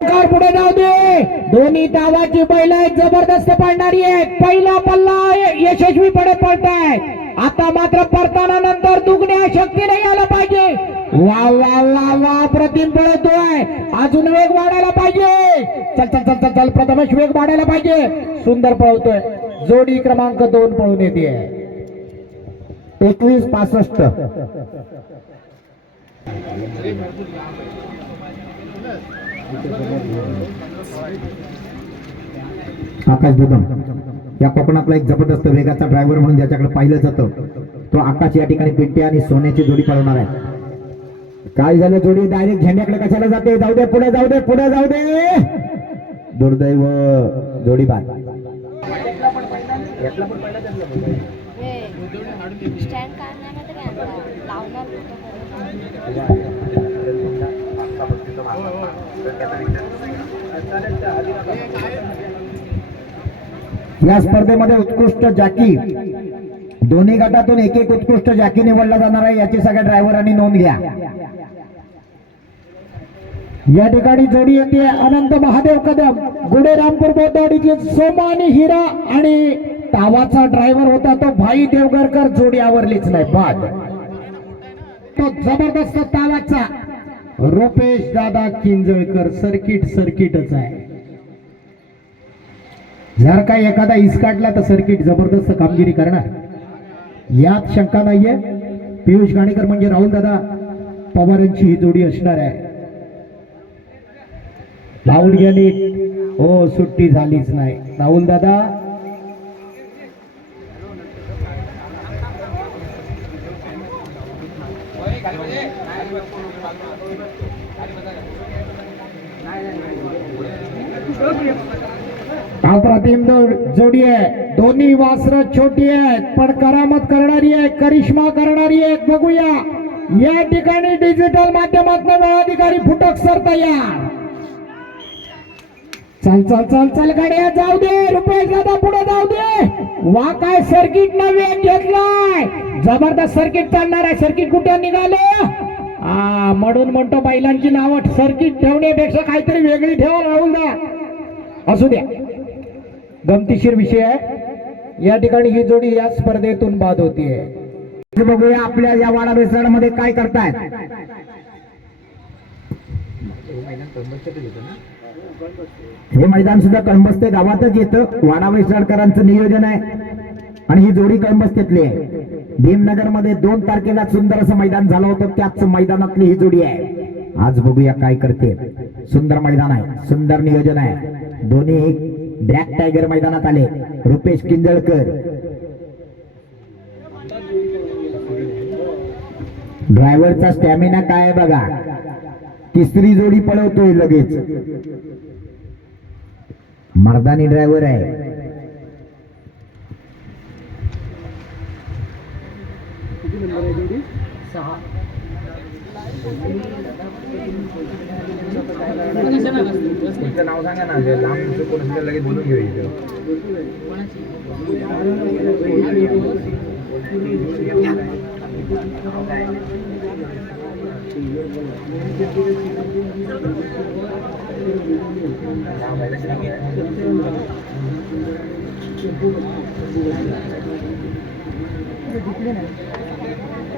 Car पुढे जाऊ दे. दोन्ही धावाची बैल आहेत जबरदस्त पडणारी आहेत. पहिला पल्ला यशस्वीपणे पडताय. आता मात्र परताना नंतर दुगण्या शक्तीने यायला पाहिजे. वा वा वा वा प्रतिम पळतोय. अजून वेग वाढायला पाहिजे. चल चल चल चल चल प्रथमेश वेग वाढायला पाहिजे. सुंदर पळतोय. जोडी क्रमांक दोन पळून येते. एकवीस पासष्ट. आकाश दुदम या कोकणातला एक जबरदस्त वेगाचा ड्रायव्हर म्हणून ज्याच्याकडे पाहिलं जातं तो आकाश या ठिकाणी पिंटे आणि सोन्याची जोडी पळवणार आहे. काय झालं जोडी? डायरेक्ट झेंड्याकडे कशाला जाते? जाऊ दे पुढे जाऊ दे पुढे जाऊ दे! दुर्दैव जोडी बाद स्टँड काढणार नाही तरी आणला लावणार कुठं या स्पर्धेमध्ये उत्कृष्ट जॅकी. दोन्ही गटातून एक एक उत्कृष्ट जॅकी निवडला जाणार आहे याची सगळ्या ड्रायव्हरांनी नोंद घ्या. या ठिकाणी जोडी येते अनंत महादेव कदम. गुडे रामपूर बोदाडीचे सोमानी हिरा आणि तावाचा ड्रायव्हर होता तो भाई देवगरकर जोडी आवरलीच नाही बाद. तो जबरदस्त तावाचा. रुपेश दादा किंजळकर सर्किट सर्किटच आहे. जर का एखादा इसकाटला तर सर्किट जबरदस्त कामगिरी करणार. यात शंका नाहीये. पियुष गाणेकर म्हणजे राहुल दादा पवार यांची ही जोडी असणार आहे. राहुल गेली. हो सुट्टी झालीच नाही. राहुल दादा अप्रतिम जोडी आहे. दोन्ही वासर छोटी आहेत. पण करामत करणारी आहे. करिश्मा करणारी आहे बघूया. या ठिकाणी डिजिटल माध्यमातून वेळाधिकारी फुटक सर तयार. चल चल चल चल गाड्या जाऊ दे. रुपेश दादा पुढे जाऊ दे. वा काय सर्किट नवीन घेतलाय. जबरदस्त सर्किट चालणार आहे. सर्किट कुठे निघाले? म्हणून म्हणतो बैलांची नावट सर्किट ठेवण्यापेक्षा काहीतरी वेगळी ठेवा राहुल दा असू द्या. गमतीशीर विषय आहे. या ठिकाणी ही जोडी या स्पर्धेतून बाद होतीये. बघूया आपल्या या वाडा बेसरामध्ये काय करतायत. हे मैदान सुद्धा कळंबस्ते गावातच येतं. वाडा वेसराडकरांचं नियोजन आहे. आणि ही जोडी कळंबस्तेतली आहे. भीमनगरमध्ये दोन तारखेला सुंदर असं मैदान झालं होतं. त्याच मैदानातली ही जोडी आहे. आज बघूया काय करते. सुंदर मैदान आहे. सुंदर नियोजन आहे. दोन्ही ब्लॅक टायगर मैदानात आले. रुपेश किंजळकर ड्रायव्हरचा स्टॅमिना काय आहे बघा? तिसरी जोडी पळवतोय लगेच. मर्दानी ड्रायव्हर आहे. तुमचं नाव सांगा ना जे लांब कोण असेल लगेच बोलून घेऊ इथं.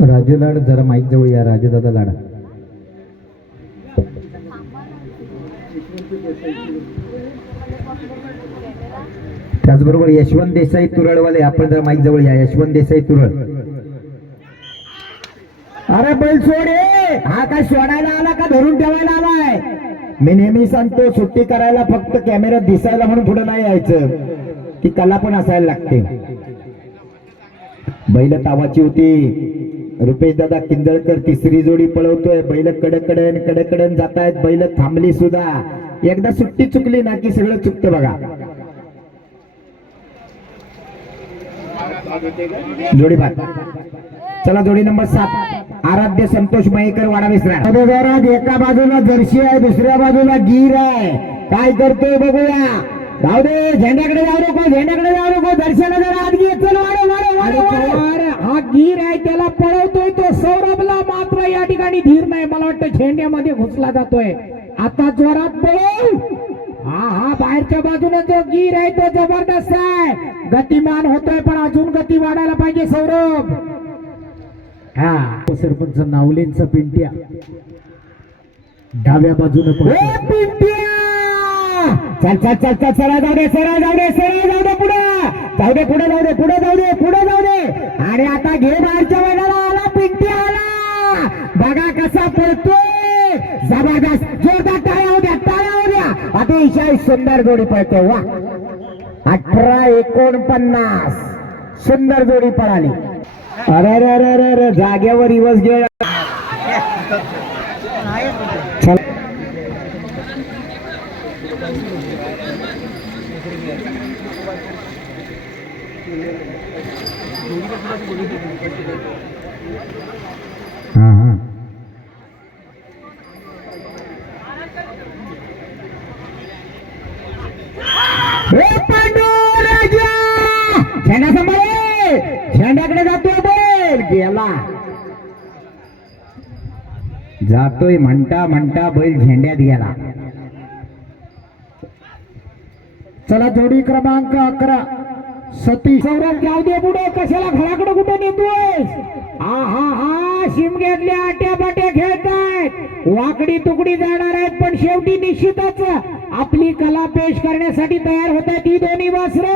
राजू लाड जरा माईक जवळ या राजू दादा लाड. त्याचबरोबर यशवंत देसाई तुरळवाले आपण जरा माईक जवळ या. यशवंत देसाई तुरळ. अरे बैल सोड! हा काय सोडायला आला का? धरून ठेवायला आलाय. मी नेहमी सांगतो सुट्टी करायला फक्त कॅमेऱ्यात दिसायला म्हणून पुढे नाही यायचं. ती कला पण असायला लागते. बैल तावाची होती. रुपेश दादा किंदळकर तिसरी जोडी पळवतोय. बैल कडकडन कडकडन जातायत. बैल थांबली सुद्धा. एकदा सुट्टी चुकली ना की सगळं चुकतं बघा. जोडी भात चला जोडी नंबर सात. आराध्य संतोष मयेकर वाडा विसरा एका बाजूला जर्शी आहे दुसऱ्या बाजूला गीर आहे. काय करतोय बघूया. जाऊ दे झेंड्याकडे जाऊ नको झेंड्याकडे जाऊ नको दर्शना जरा आत चल अरे वाढव. पवार, हा गीर आहे त्याला पळवतोय तो. सौरभला मात्र या ठिकाणी धीर नाही. मला वाटतं झेंड्यामध्ये घुसला जातोय. आता जोरात पळू हा हा बाहेरच्या बाजूने जो गिर आहे तो जबरदस्त आहे. गतिमान होतोय पण अजून गती वाढायला पाहिजे सौरभ. हा. सरपंच नावलेंचा पिंट्या. डाव्या बाजूने. पिंट्या! चल चल चल चल सरळ जाऊ दे सरळ जाऊ दे सरळ जाऊ दे पुढे. जाऊ दे पुढे जाऊ दे पुढे जाऊ दे पुढे जाऊ दे. आणि आता घे बाहेरच्या मैदानाला आला पिंटी आला. बघा कसा पळतोय. जबरदस्त जोरदार टाळ्या होऊ द्या टाळ्या होऊ द्या अतिशय सुंदर जोडी पळते वा. अठरा एकोणपन्नास. सुंदर जोडी पळाली. अरे अरे अरे अरे अरे जाग्यावर रिवर्स घे चल हा हा ए पांडुरंगा! झेंडा सांभाळे झेंड्याकडे जातोय बैल गेला. जातोय म्हणता म्हणता बैल झेंड्यात गेला. चला जोडी क्रमांक अकरा. सतीश. सौरभ जाऊ दे पुढे. कशाला घराकडे कुठे नेतोय हा हा हा. शिमग्यातल्या आट्या पाट्या खेळतायत. वाकडी तुकडी जाणार आहेत पण शेवटी निश्चितच आपली कला पेश करण्यासाठी तयार होत आहेत ही दोन्ही वासर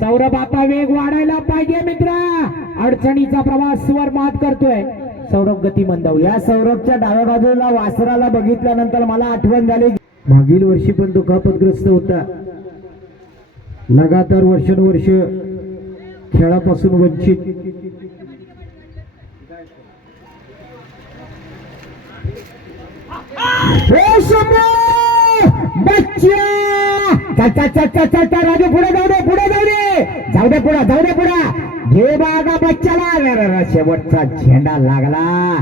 सौरभ आता वेग वाढायला पाहिजे मित्र. अडचणीचा प्रवास वर मात करतोय. सौरभ गती मंदाव. या सौरभच्या डाव्या बाजूला वासराला बघितल्यानंतर मला आठवण झाली. मागील वर्षी पण तो दुखापतग्रस्त होता. लगातार वर्षानुवर्ष खेळापासून वंचित. राजू पुढे जाऊ दे पुढे जाऊ दे. जाऊ दे पुढे जाऊ दे पुढे. घे बागा बच्चाला शेवटचा झेंडा लागला.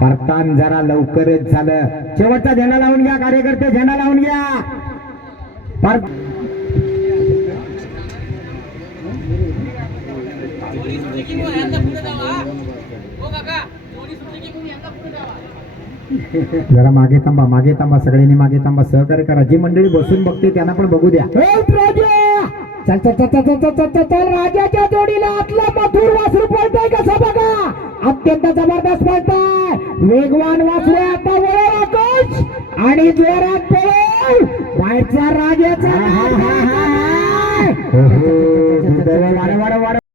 परतान जरा लवकरच झालं. शेवटचा झेंडा लावून घ्या कार्यकर्ते झेंडा लावून घ्या. जरा मागे थांबा मागे थांबा सगळ्यांनी मागे थांबा सहकार्य करा. जी मंडळी बसून बघते त्यांना पण बघू द्या. चल चल चल चल चल चल चल चल राजाच्या जोडीला आतला मथुर वासरू पळतोय कसा बघा? अत्यंत जबरदस्त पळताय. वेगवान वासरू आता वळव आकाश. आणि जोरात पळव. बाहेरचा राजाचा